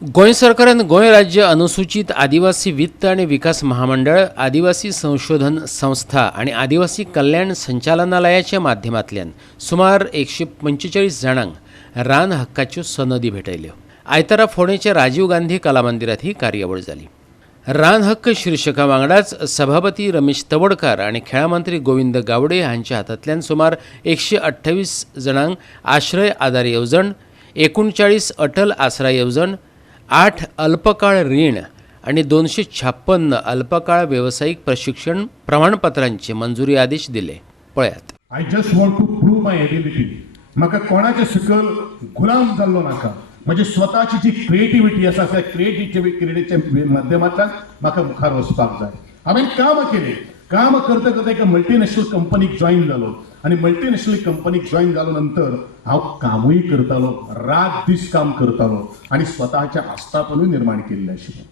गोंय सरकारान गोंय राज्य अनुसूचित आदिवासी वित्त आणि विकास महामंडळ, आदिवासी संशोधन संस्था आणि आदिवासी कल्याण संचालनालयाच्या माध्यमांतल्यान सुमार 145 जाणांक रान हक्काच्यो सनदी भेटयल्यो. आयतारा फोंडेच्या राजीव गांधी कला मंदिरात ही कार्यावळ जाली. रान हक्क शीर्षका वांगडाच सभापती रमेश तवडकार आणि खेळा मंत्री गोविंद गावडे हांच्या हातांतल्यान सुमार 128 जाणांक आश्रय आदार येवजण, 39 अटल आसरा येवजण, 8 अल्पकाळ रीण आणि 256 अल्पकाळ व्यावसायिक प्रशिक्षण प्रमाणपत्रांचे मंजुरी आदेश दिले. पळयात. I just want to prove my ability. म्हाका कोणाचे सकल गुलाम जाल्लो नाका. म्हणजे स्वताची जी क्रिएटिव्हिटी आसा त्या क्रिएटिव्हिटीच्या माध्यमांतल्यान म्हाका मुखार वचपाक जाय. हांवें कामां केली. काम करता करता एका मल्टीनॅशनल कंपनीक जॉईन जालो आणि मल्टीनॅशनल कंपनीक जॉईन जालो नंतर हांव कामूय करतालो, रात दीस काम करतालो आणि स्वताच्या आस्थापनूय निर्माण केल्लें आशिल्लें.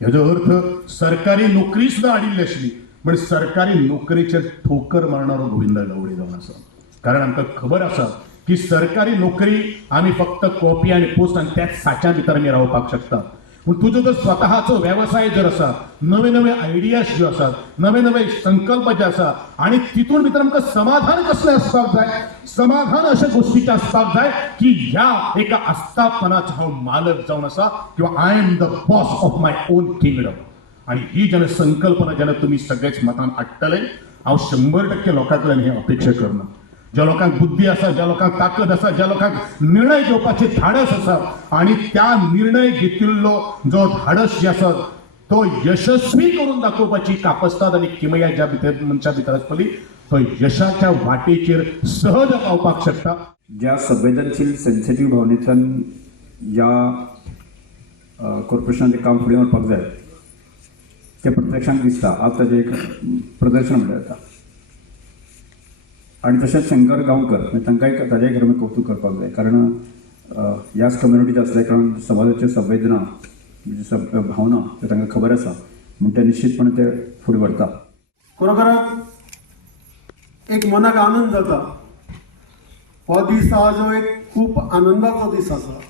हेजो अर्थ सरकारी नोकरी सुद्दां हाडिल्ली आशिल्ली, पण सरकारी नोकरेचेर ठोकर मारणारो गोविंद गावडे जावन आसा. कारण आमकां खबर आसा की सरकारी नोकरी आमी फक्त कॉपी आणि पोस्ट आणि त्याच साच्या भितर आमी रावपाक शकता. पूण तुजो जर स्वताचो व्यवसाय जर आसा, नवे नवे आयडियाज ज्यो आसात, नवे नवे संकल्प जे आसा आणि तितून भितर आमकां समाधान कसलें आसपाक जाय, समाधान अशा गोष्टीचें आसपाक जाय की ह्या एका आस्थापनाचो हांव मालक जावन आसा किंवा I am the boss of my on kingdom. आणि ही जेन्ना संकल्पना जेन्ना तुमी सगळेच मतान हाडटले, हांव 100% लोकां कडल्यान ही अपेक्षा करना. ज्या लोकांक बुद्धी आसा, ज्या लोकांक ताकद आसा, ज्या लोकांक निर्णय घेवपाचे धाडस आसा आणि त्या निर्णय घेतिल्लो जो धाडस जे आसा तो यशस्वी करून दाखोवपाची कापस्ताद आणि किमया ज्या भितर मनशा भितर आसतली, तो यशाच्या वाटेचेर सहज पावपाक शकता. ज्या संवेदनशील सेन्सिटिव्ह भावनेतल्यान ज्या कॉर्पोरेशनाचें काम फुडें व्हरपाक जाय तें प्रत्यक्षांत दिसता. आज ताजें एक प्रदर्शन म्हणटा येता. आणि तशेंच शंकर गांवकर तांकांय ताजेय खरें कौतुक करपाक जाय. कारण ह्याच कम्युनिटीचे असल्या कारण समाजाच्यो संवेदना भावना ते तांकां खबर आसा म्हूण ते निश्चितपणे ते फुडें व्हरता. खरोखरच एक मनाक आनंद जाता. हो दीस आज एक खूब आनंदाचो दीस आसा.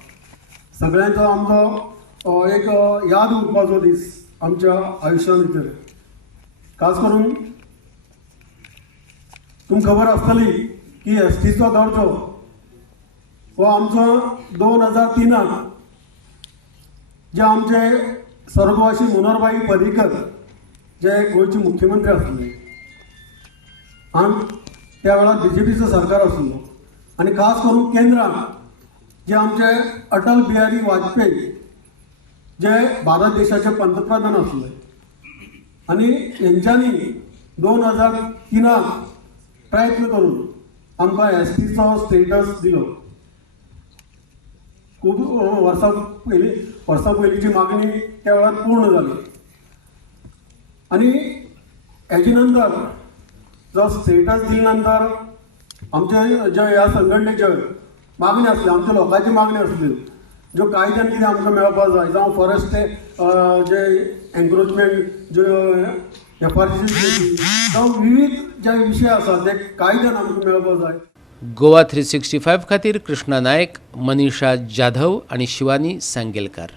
सगळ्यांचो आमचो एक याद उरपाचो दीस आमच्या आयुश्या भितर. खास करून तुमकां खबर आसतली की एसटीचो दर्जो हो आमचो 2003 जे आमचे स्वर्गवासी मनोहरभाई पर्रीकर जे गोंयचे मुख्यमंत्री आसले आणि त्या वेळार BJPचो सरकार आशिल्लो आणि खास करून केंद्रांत जे आमचे अटल बिहारी वाजपेयी जे भारत देशाचे पंतप्रधान आसले आणि हेंच्यांनी 2003 प्रयत्न करून आमकां एसटीचो स्टेटस दिलो. खूब वर्सां पयलींची मागणी त्या वेळार पूर्ण जाली आणि हेजे नंतर जो स्टेटस दिले नंतर आमचे जे ह्या संघटनेच्यो मागणी आसली, आमच्या लोकांची मागणी आसली, ज्यो कायद्यान कितें आमकां मेळपाक जाय, जावं फॉरेस्ट जे एन्क्रोचमेंट ज्यो FRC जावं विविध जे विशय आसा ते कायद्यान आमकां मेळपाक जाय. गोवा 365 खातीर कृष्णा नायक, मनीषा जाधव आणि शिवानी सांगेलकार.